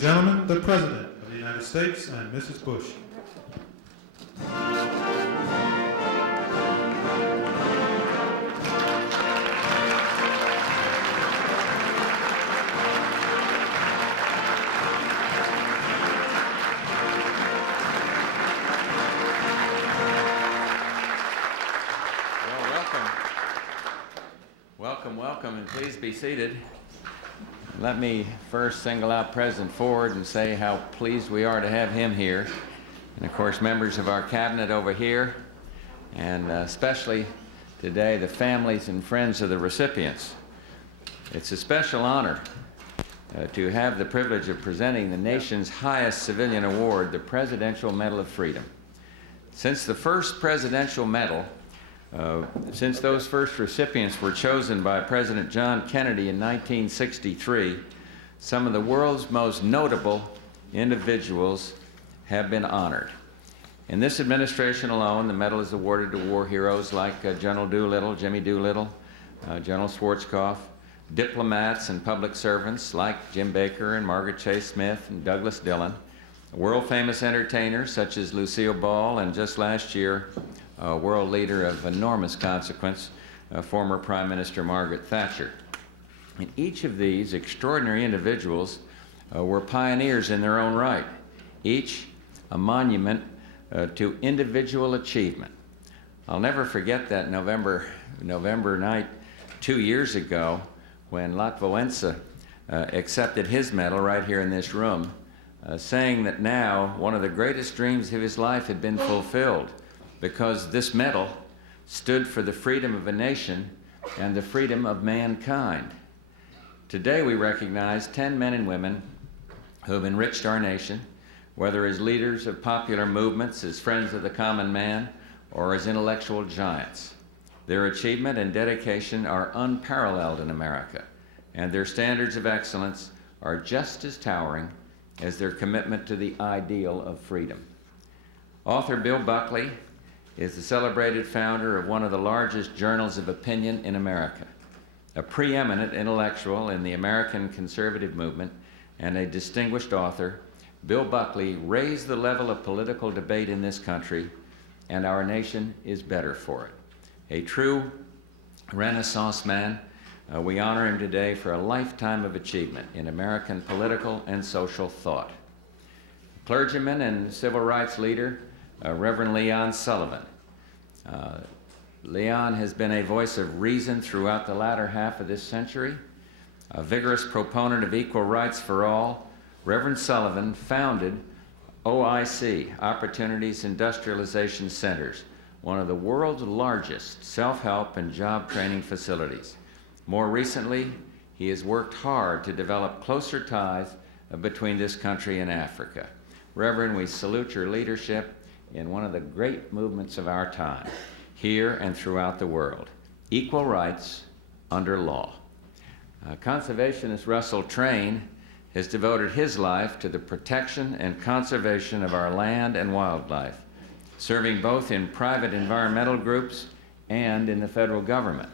and gentlemen, the President of the United States and Mrs. Bush. Welcome, and please be seated. Let me first single out President Ford and say how pleased we are to have him here, and of course members of our cabinet over here, and especially today the families and friends of the recipients. It's a special honor to have the privilege of presenting the nation's highest civilian award, the Presidential Medal of Freedom. Since the first presidential medal Since those first recipients were chosen by President John Kennedy in 1963, some of the world's most notable individuals have been honored. In this administration alone, the medal is awarded to war heroes like General Doolittle, Jimmy Doolittle, General Schwarzkopf, diplomats and public servants like Jim Baker and Margaret Chase Smith and Douglas Dillon, world-famous entertainers such as Lucille Ball, and just last year, a world leader of enormous consequence, former Prime Minister Margaret Thatcher. And each of these extraordinary individuals were pioneers in their own right, each a monument to individual achievement. I'll never forget that November night 2 years ago when Lech Wałęsa accepted his medal right here in this room, saying that now one of the greatest dreams of his life had been fulfilled, because this medal stood for the freedom of a nation and the freedom of mankind. Today we recognize 10 men and women who have enriched our nation, whether as leaders of popular movements, as friends of the common man, or as intellectual giants. Their achievement and dedication are unparalleled in America, and their standards of excellence are just as towering as their commitment to the ideal of freedom. Author Bill Buckley is the celebrated founder of one of the largest journals of opinion in America, a preeminent intellectual in the American conservative movement, and a distinguished author. Bill Buckley raised the level of political debate in this country, and our nation is better for it. A true Renaissance man, we honor him today for a lifetime of achievement in American political and social thought. Clergyman and civil rights leader, Reverend Sullivan. Leon has been a voice of reason throughout the latter half of this century. A vigorous proponent of equal rights for all, Reverend Sullivan founded OIC, Opportunities Industrialization Centers, one of the world's largest self-help and job training facilities. More recently, he has worked hard to develop closer ties between this country and Africa. Reverend, we salute your leadership in one of the great movements of our time, here and throughout the world, equal rights under law. Conservationist Russel Train has devoted his life to the protection and conservation of our land and wildlife, serving both in private environmental groups and in the federal government.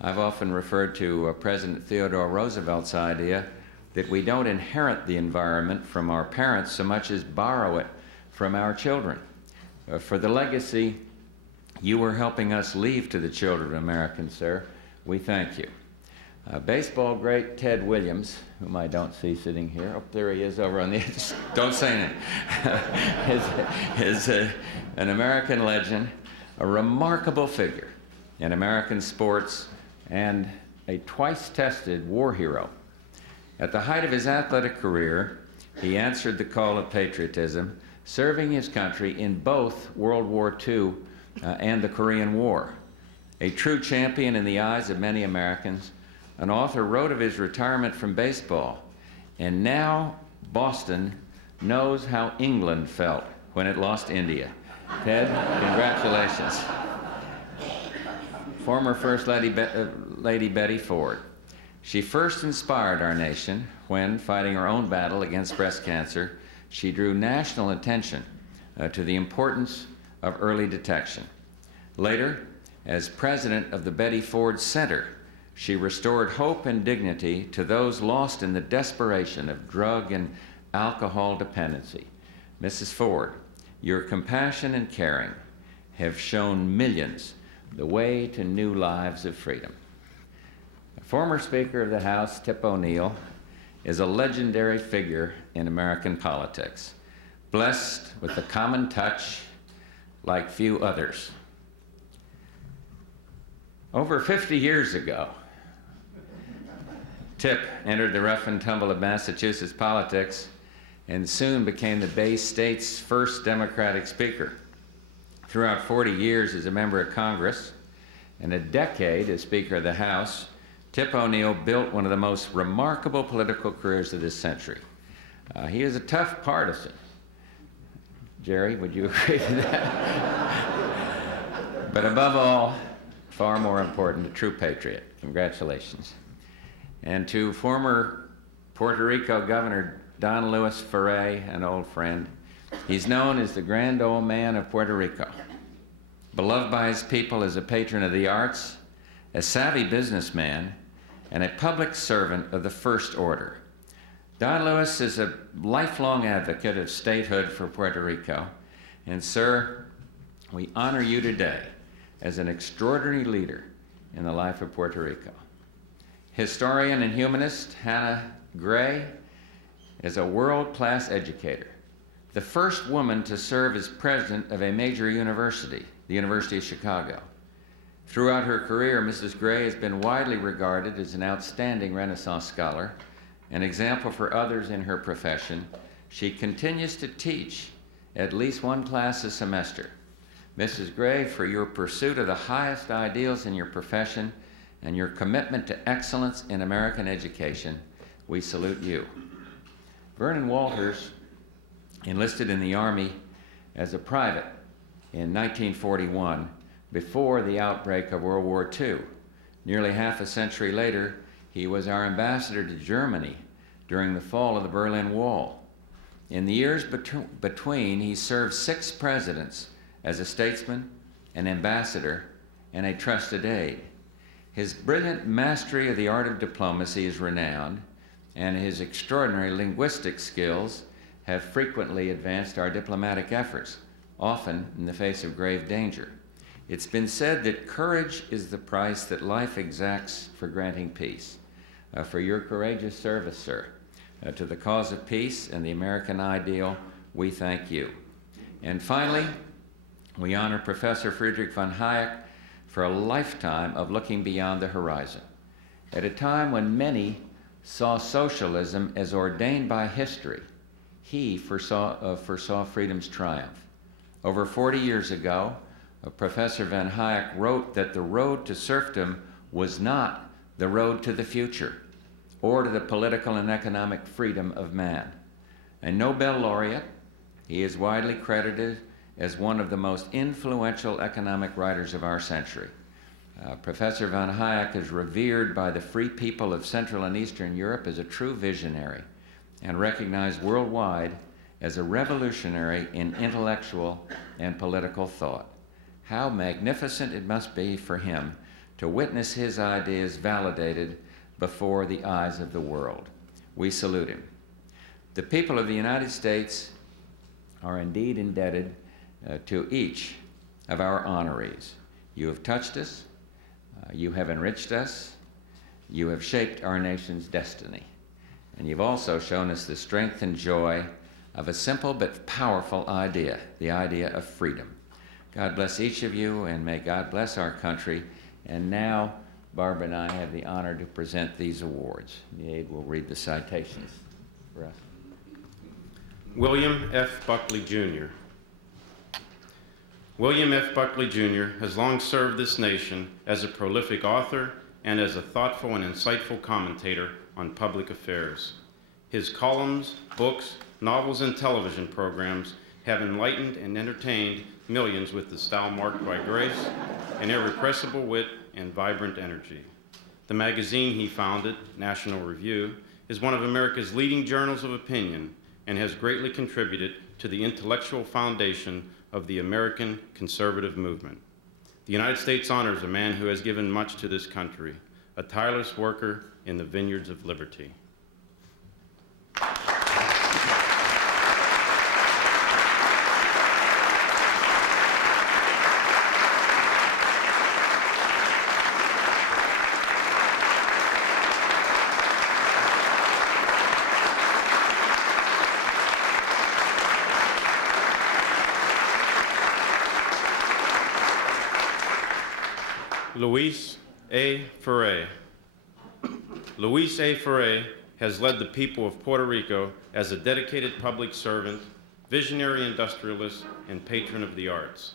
I've often referred to President Theodore Roosevelt's idea that we don't inherit the environment from our parents so much as borrow it from our children. For the legacy you were helping us leave to the children of Americans, sir, we thank you. Baseball great Ted Williams, whom I don't see sitting here, oh, there he is over on the edge, don't say anything, is an American legend, a remarkable figure in American sports, and a twice-tested war hero. At the height of his athletic career, he answered the call of patriotism, serving his country in both World War II and the Korean War. A true champion in the eyes of many Americans, an author wrote of his retirement from baseball, and now Boston knows how England felt when it lost India. Ted, congratulations. Former First Lady Betty Ford. She first inspired our nation when, fighting her own battle against breast cancer, she drew national attention to the importance of early detection. Later, as president of the Betty Ford Center, she restored hope and dignity to those lost in the desperation of drug and alcohol dependency. Mrs. Ford, your compassion and caring have shown millions the way to new lives of freedom. Former Speaker of the House, Tip ONeill, is a legendary figure in American politics, blessed with a common touch like few others. Over 50 years ago, Tip entered the rough and tumble of Massachusetts politics and soon became the Bay State's first Democratic Speaker. Throughout 40 years as a member of Congress and a decade as Speaker of the House, Tip ONeill built one of the most remarkable political careers of this century. He is a tough partisan. Jerry, would you agree to that? But above all, far more important, a true patriot. Congratulations. And to former Puerto Rico Governor Don Luis Ferre, an old friend, he's known as the grand old man of Puerto Rico. Beloved by his people as a patron of the arts, a savvy businessman, and a public servant of the first order. Don Luis is a lifelong advocate of statehood for Puerto Rico. And sir, we honor you today as an extraordinary leader in the life of Puerto Rico. Historian and humanist Hannah Gray is a world-class educator, the first woman to serve as president of a major university, the University of Chicago. Throughout her career, Mrs. Gray has been widely regarded as an outstanding Renaissance scholar, an example for others in her profession. She continues to teach at least one class a semester. Mrs. Gray, for your pursuit of the highest ideals in your profession and your commitment to excellence in American education, we salute you. Vernon Walters enlisted in the Army as a private in 1941, before the outbreak of World War II. Nearly half a century later, he was our ambassador to Germany during the fall of the Berlin Wall. In the years between, he served 6 presidents as a statesman, an ambassador, and a trusted aide. His brilliant mastery of the art of diplomacy is renowned, and his extraordinary linguistic skills have frequently advanced our diplomatic efforts, often in the face of grave danger. It's been said that courage is the price that life exacts for granting peace. For your courageous service, sir, to the cause of peace and the American ideal, we thank you. And finally, we honor Professor Friedrich von Hayek for a lifetime of looking beyond the horizon. At a time when many saw socialism as ordained by history, he foresaw freedom's triumph. Over 40 years ago, Professor von Hayek wrote that the road to serfdom was not the road to the future or to the political and economic freedom of man. A Nobel laureate, he is widely credited as one of the most influential economic writers of our century. Professor von Hayek is revered by the free people of Central and Eastern Europe as a true visionary and recognized worldwide as a revolutionary in intellectual and political thought. How magnificent it must be for him to witness his ideas validated before the eyes of the world. We salute him. The people of the United States are indeed indebted to each of our honorees. You have touched us, you have enriched us, you have shaped our nation's destiny, and you've also shown us the strength and joy of a simple but powerful idea, the idea of freedom. God bless each of you, and may God bless our country. And now, Barbara and I have the honor to present these awards. The aide will read the citations for us. William F. Buckley Jr. William F. Buckley Jr. has long served this nation as a prolific author and as a thoughtful and insightful commentator on public affairs. His columns, books, novels, and television programs have enlightened and entertained millions with the style marked by grace and irrepressible wit and vibrant energy. The magazine he founded, National Review, is one of America's leading journals of opinion and has greatly contributed to the intellectual foundation of the American conservative movement. The United States honors a man who has given much to this country, a tireless worker in the vineyards of liberty. Luis A. Ferre. Luis A. Ferre has led the people of Puerto Rico as a dedicated public servant, visionary industrialist, and patron of the arts.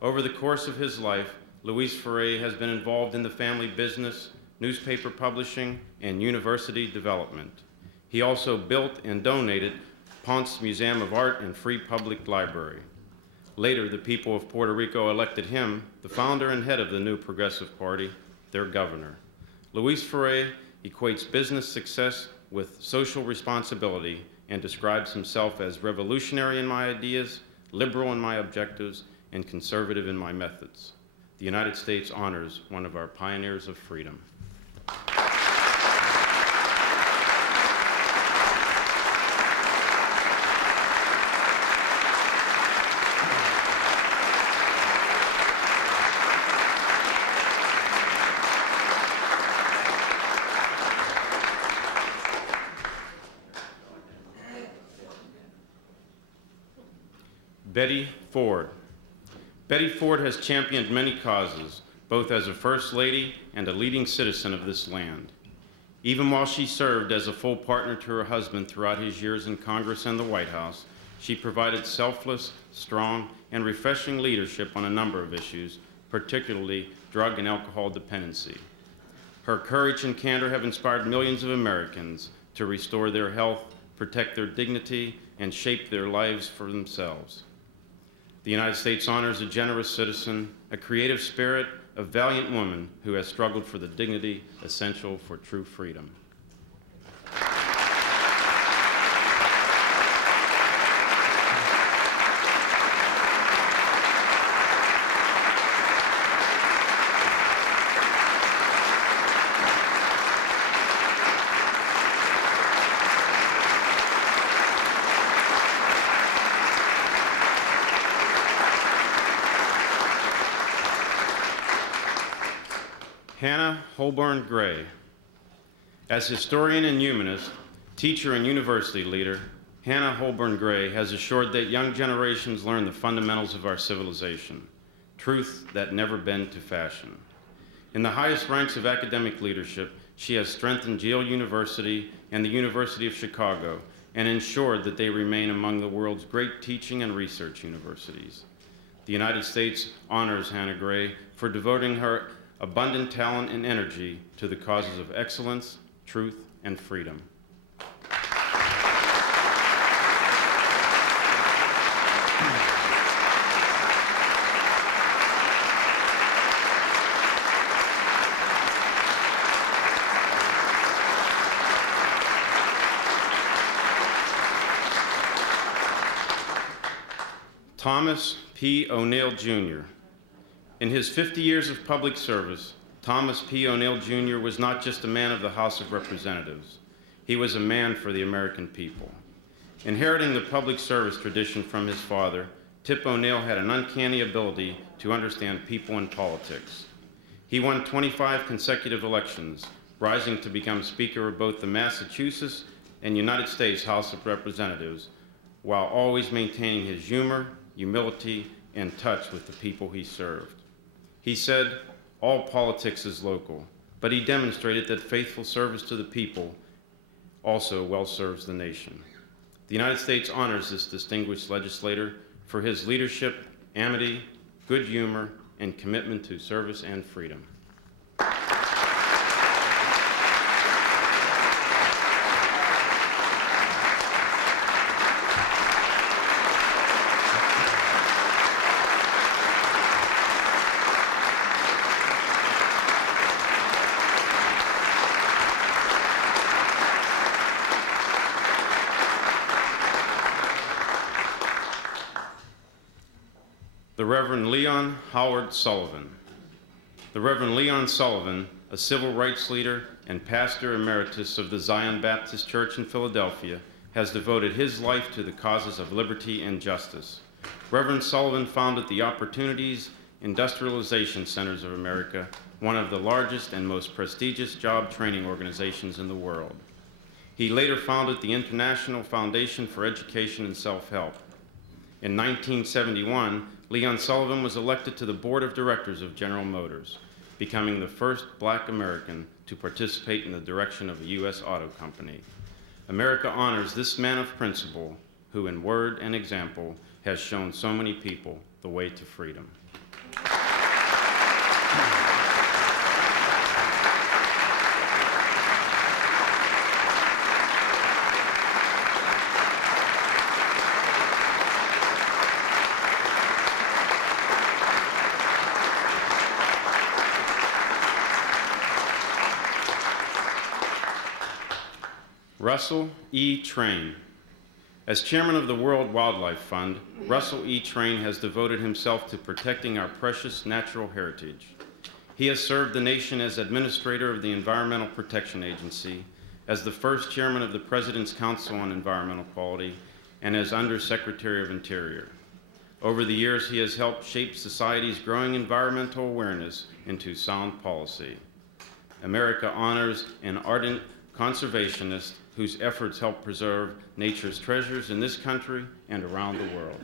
Over the course of his life, Luis Ferre has been involved in the family business, newspaper publishing, and university development. He also built and donated Ponce Museum of Art and Free Public Library. Later, the people of Puerto Rico elected him, the founder and head of the new Progressive Party, their governor. Luis Ferre equates business success with social responsibility and describes himself as revolutionary in my ideas, liberal in my objectives, and conservative in my methods. The United States honors one of our pioneers of freedom. Betty Ford. Betty Ford has championed many causes, both as a First Lady and a leading citizen of this land. Even while she served as a full partner to her husband throughout his years in Congress and the White House, she provided selfless, strong, and refreshing leadership on a number of issues, particularly drug and alcohol dependency. Her courage and candor have inspired millions of Americans to restore their health, protect their dignity, and shape their lives for themselves. The United States honors a generous citizen, a creative spirit, a valiant woman who has struggled for the dignity essential for true freedom. Hannah Holborn Gray. As historian and humanist, teacher and university leader, Hannah Holborn Gray has assured that young generations learn the fundamentals of our civilization, truth that never bend to fashion. In the highest ranks of academic leadership, she has strengthened Yale University and the University of Chicago and ensured that they remain among the world's great teaching and research universities. The United States honors Hannah Gray for devoting her abundant talent and energy to the causes of excellence, truth, and freedom. Thomas P. ONeill Jr. In his 50 years of public service, Thomas P. ONeill Jr. was not just a man of the House of Representatives. He was a man for the American people. Inheriting the public service tradition from his father, Tip ONeill had an uncanny ability to understand people and politics. He won 25 consecutive elections, rising to become Speaker of both the Massachusetts and United States House of Representatives, while always maintaining his humor, humility, and touch with the people he served. He said, "All politics is local," but he demonstrated that faithful service to the people also well serves the nation. The United States honors this distinguished legislator for his leadership, amity, good humor, and commitment to service and freedom. The Reverend Leon Howard Sullivan. The Reverend Leon Sullivan, a civil rights leader and pastor emeritus of the Zion Baptist Church in Philadelphia, has devoted his life to the causes of liberty and justice. Reverend Sullivan founded the Opportunities Industrialization Centers of America, one of the largest and most prestigious job training organizations in the world. He later founded the International Foundation for Education and Self-Help. In 1971, Leon Sullivan was elected to the board of directors of General Motors. becoming the first black American to participate in the direction of a U.S. auto company. America honors this man of principle who, in word and example, has shown so many people the way to freedom. Russel E. Train. As chairman of the World Wildlife Fund, Russel E. Train has devoted himself to protecting our precious natural heritage. He has served the nation as administrator of the Environmental Protection Agency, as the first chairman of the President's Council on Environmental Quality, and as Undersecretary of Interior. Over the years, he has helped shape society's growing environmental awareness into sound policy. America honors an ardent conservationist whose efforts help preserve nature's treasures in this country and around the world.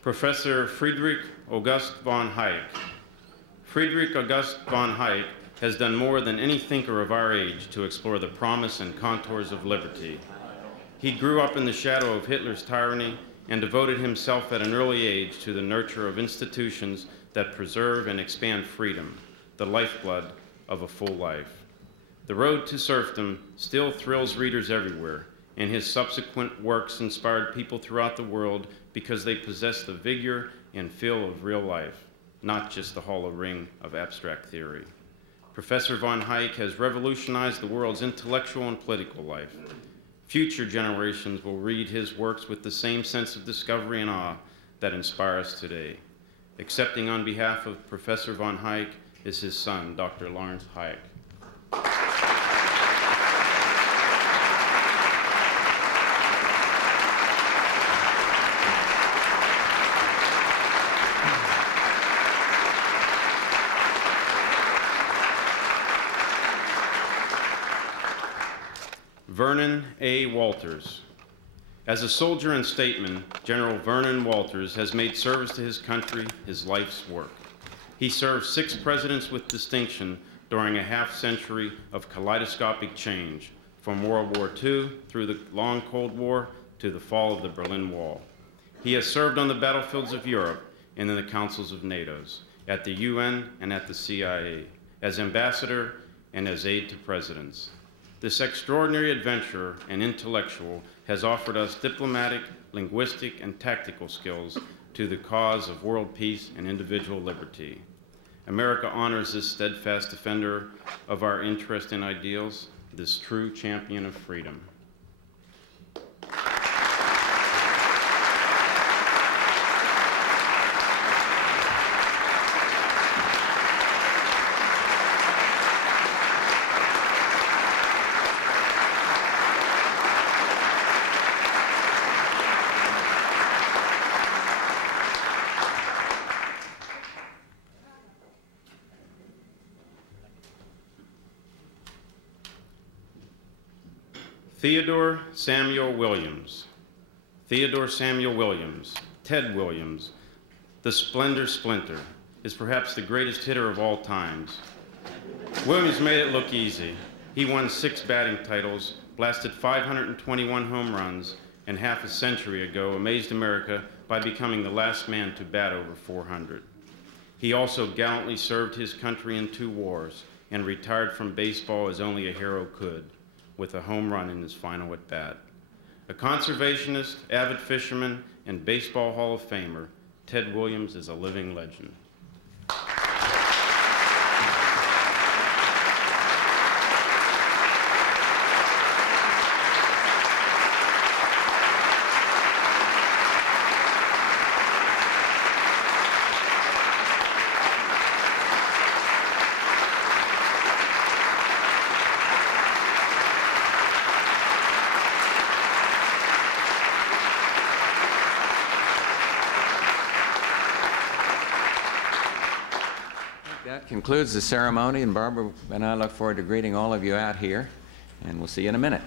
Professor Friedrich Auguste von Hayek. Friedrich Auguste von Hayek has done more than any thinker of our age to explore the promise and contours of liberty. He grew up in the shadow of Hitler's tyranny and devoted himself at an early age to the nurture of institutions that preserve and expand freedom, the lifeblood of a full life. The road to serfdom still thrills readers everywhere, and his subsequent works inspired people throughout the world because they possess the vigor and feel of real life, not just the hollow ring of abstract theory. Professor von Hayek has revolutionized the world's intellectual and political life. Future generations will read his works with the same sense of discovery and awe that inspire us today. Accepting on behalf of Professor von Hayek is his son, Dr. Lawrence Hayek. Vernon A. Walters. As a soldier and statesman, General Vernon Walters has made service to his country his life's work. He served 6 presidents with distinction during a half-century of kaleidoscopic change, from World War II through the long Cold War to the fall of the Berlin Wall. He has served on the battlefields of Europe and in the councils of NATO's, at the UN and at the CIA, as ambassador and as aide to presidents. This extraordinary adventurer and intellectual has offered us diplomatic, linguistic, and tactical skills to the cause of world peace and individual liberty. America honors this steadfast defender of our interest and ideals, this true champion of freedom. Theodore Samuel Williams. Theodore Samuel Williams, Ted Williams, the Splendor Splinter, is perhaps the greatest hitter of all times. Williams made it look easy. He won 6 batting titles, blasted 521 home runs, and half a century ago amazed America by becoming the last man to bat over 400. He also gallantly served his country in 2 wars and retired from baseball as only a hero could, with a home run in his final at-bat. A conservationist, avid fisherman, and Baseball Hall of Famer, Ted Williams is a living legend. concludes the ceremony, and Barbara and I look forward to greeting all of you out here, and we'll see you in a minute.